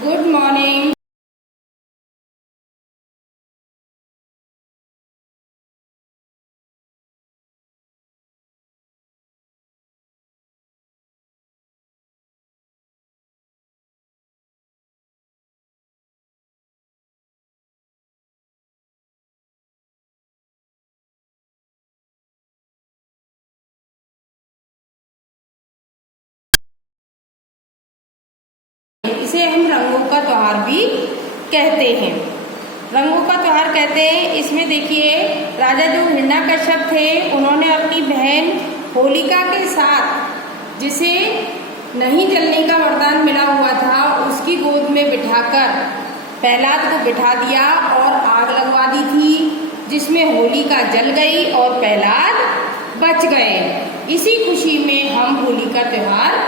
Good morning. इसे हम रंगों का त्योहार भी कहते हैं। रंगों का त्योहार कहते हैं। इसमें देखिए, राजा जो हिरण्यकश्यप थे, उन्होंने अपनी बहन होलिका के साथ, जिसे नहीं जलने का वरदान मिला हुआ था, उसकी गोद में बिठाकर प्रहलाद को बिठा दिया और आग लगवा दी थी, जिसमें होलिका जल गई और प्रहलाद बच गए। इसी खुशी में हम होली का त्योहार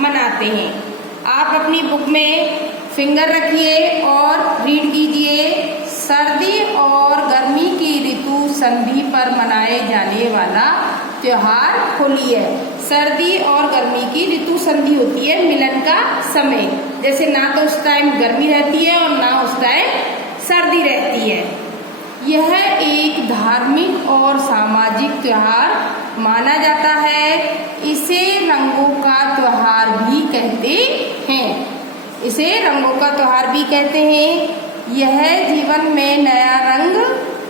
मनाते हैं। आप अपनी बुक में फिंगर रखिए और रीड कीजिए। सर्दी और गर्मी की ऋतु संधि पर मनाए जाने वाला त्योहार होली है। सर्दी और गर्मी की ऋतु संधि होती है, मिलन का समय। जैसे ना तो उस टाइम गर्मी रहती है और ना उस टाइम सर्दी रहती है। यह एक धार्मिक और सामाजिक त्योहार माना जाता है। इसे रंगों का त्योहार भी कहते हैं। इसे रंगों का त्योहार भी कहते हैं। यह जीवन में नया रंग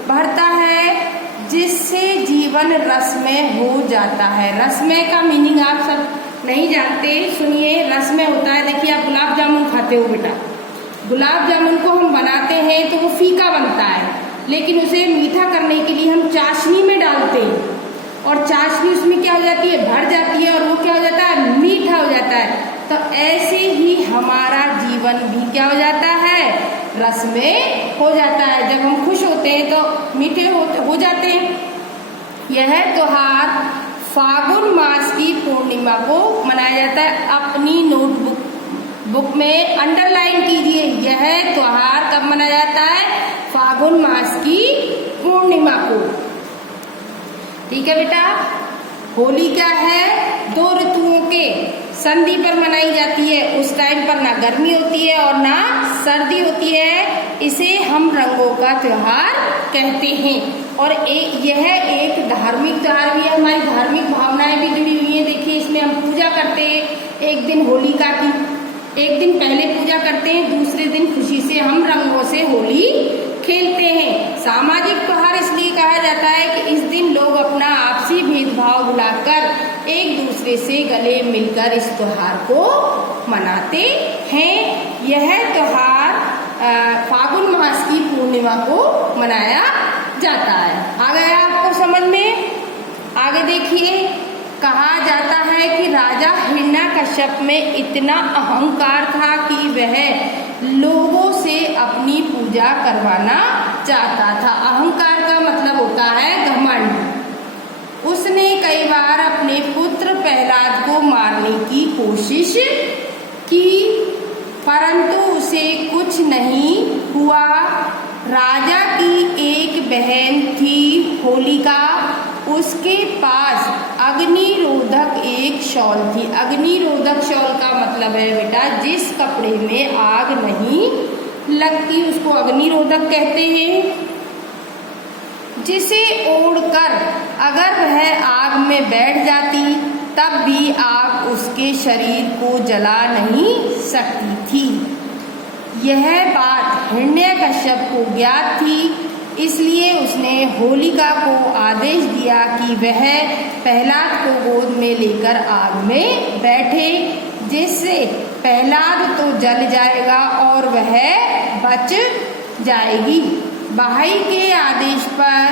भरता है, जिससे जीवन रसमय हो जाता है। रसमय का मीनिंग आप सब नहीं जानते, सुनिए। रसमय होता है, देखिए आप गुलाब जामुन खाते हो बेटा, गुलाब जामुन को हम बनाते हैं तो वो फीका बनता है, लेकिन उसे मीठा करने के लिए हम चाशनी में डालते हैं और चाशनी उसमें क्या हो जाती है, भर जाती है और वो क्या हो जाता है, मीठा हो जाता है। तो ऐसे ही हमारा जीवन भी क्या हो जाता है, रसमय हो जाता है। जब हम खुश होते हैं तो मीठे हो जाते हैं। यह त्योहार फागुन मास की पूर्णिमा को मनाया जाता है। अपनी नोटबुक में अंडरलाइन कीजिए, यह त्योहार कब मनाया जाता है, फागुन मास की पूर्णिमा को। ठीक है बेटा। होली क्या है, दो ऋतुओं के संधि पर मनाई जाती है। उस टाइम पर ना गर्मी होती है और ना सर्दी होती है। इसे हम रंगों का त्योहार कहते हैं। और यह एक धार्मिक त्योहार भी है। हमारी धार्मिक भावनाएं भी जुड़ी हुई हैं। देखिए, इसमें हम पूजा करते हैं। एक दिन होलिका की, एक दिन पहले पूजा करते हैं, दूसरे दिन खुशी से हम रंगों से होली खेलते हैं। सामाजिक त्योहार इसलिए कहा जाता है कि इस दिन लोग अपना आपसी भेदभाव भुलाकर एक दूसरे से गले मिलकर इस त्योहार को मनाते हैं। यह त्योहार फागुन मास की पूर्णिमा को मनाया जाता है। आ गया आपको समझ में? आगे देखिए, कहा जाता है कि राजा हिरण्यकश्यप में इतना अहंकार था कि वह लोगों से अपनी पूजा करवाना चाहता था। अहंकार का मतलब होता है घमंड। उसने कई बार अपने पुत्र प्रहलाद को मारने की कोशिश की, परंतु उसे कुछ नहीं हुआ। राजा की एक बहन थी होलिका, उसके पास अग्निरोधक एक शॉल थी। अग्निरोधक शॉल का मतलब है बेटा, जिस कपड़े में आग नहीं लगती उसको अग्निरोधक कहते हैं। जिसे ओढ़कर अगर वह आग में बैठ जाती तब भी आग उसके शरीर को जला नहीं सकती थी। यह बात हिरण्यकश्यप को ज्ञात थी, इसलिए उसने होलिका को आदेश दिया कि वह प्रहलाद को गोद में लेकर आग में बैठे, जिससे प्रहलाद तो जल जाएगा और वह बच जाएगी। भाई के आदेश पर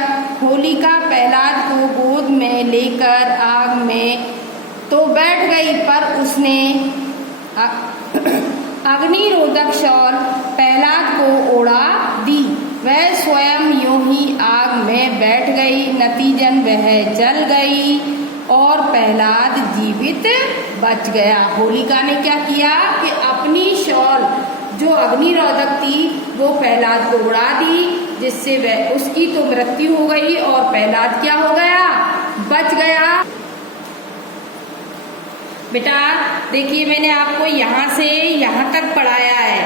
होलिका प्रहलाद को गोद में लेकर आग में तो बैठ गई, पर उसने अग्निरोधक शॉल प्रहलाद को ओढ़ा दी। वह स्वयं यूं ही आग में बैठ गई। नतीजन वह जल गई और प्रहलाद जीवित बच गया। होलिका ने क्या किया कि अपनी शॉल जो अग्निरोधक थी वो प्रहलाद को उड़ा दी, जिससे वह उसकी तो मृत्यु हो गई और प्रहलाद क्या हो गया, बच गया। बेटा देखिए, मैंने आपको यहाँ से यहाँ तक पढ़ाया है।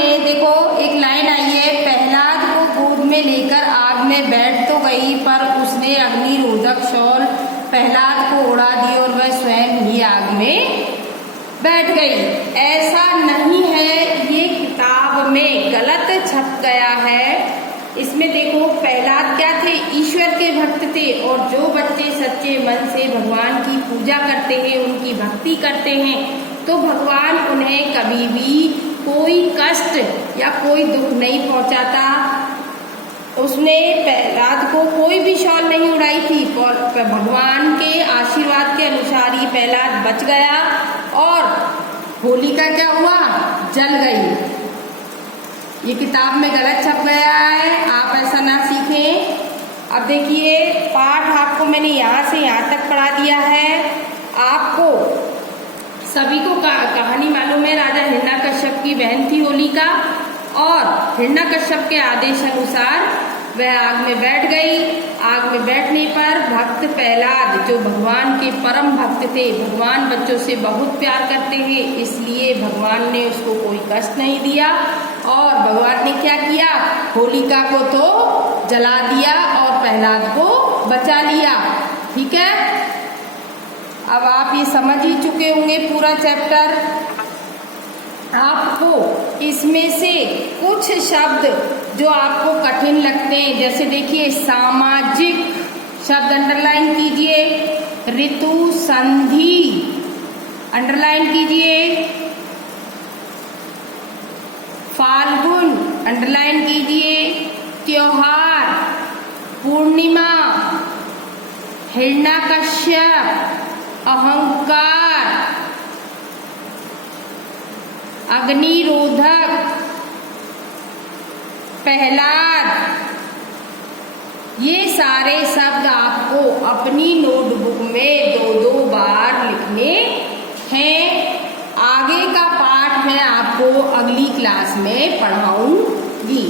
में देखो एक लाइन आई है, प्रहलाद को गोद में लेकर आग में बैठ तो गई पर उसने अग्निरोधक शॉल प्रहलाद को उड़ा दी और वह स्वयं ही आग में बैठ गई। ऐसा नहीं है, ये किताब में गलत छप गया है। इसमें देखो प्रहलाद क्या थे, ईश्वर के भक्त थे, और जो बच्चे सच्चे मन से भगवान की पूजा करते हैं, उनकी भक्ति करते हैं, तो भगवान उन्हें कभी भी कोई कष्ट या कोई दुख नहीं पहुंचाता। उसने प्रहलाद को कोई भी शॉल नहीं उड़ाई थी, पर भगवान के आशीर्वाद के अनुसार ही प्रहलाद बच गया और होलिका क्या हुआ, जल गई। ये किताब में गलत छप गया है, आप ऐसा ना सीखें। अब देखिए पाठ आपको मैंने यहाँ से यहाँ तक पढ़ा दिया है। आपको सभी को कहानी मालूम है, राजा हिरण्यकश्यप की बहन थी होलिका, और हिरण्यकश्यप के आदेश अनुसार वह आग में बैठ गई। आग में बैठने पर भक्त प्रहलाद जो भगवान के परम भक्त थे, भगवान बच्चों से बहुत प्यार करते हैं, इसलिए भगवान ने उसको कोई कष्ट नहीं दिया, और भगवान ने क्या किया, होलिका को तो जला दिया और प्रहलाद को बचा लिया। ठीक है, अब आप ये समझ ही चुके होंगे पूरा चैप्टर। आपको इसमें से कुछ शब्द जो आपको कठिन लगते हैं, जैसे देखिए सामाजिक शब्द अंडरलाइन कीजिए, ऋतु संधि अंडरलाइन कीजिए, फाल्गुन अंडरलाइन कीजिए, त्योहार, पूर्णिमा, हिरण्यकश्यप, अहंकार, अग्निरोधक, प्रहलाद, ये सारे शब्द आपको अपनी नोटबुक में 2-2 बार लिखने हैं। आगे का पाठ मैं आपको अगली क्लास में पढ़ाऊंगी।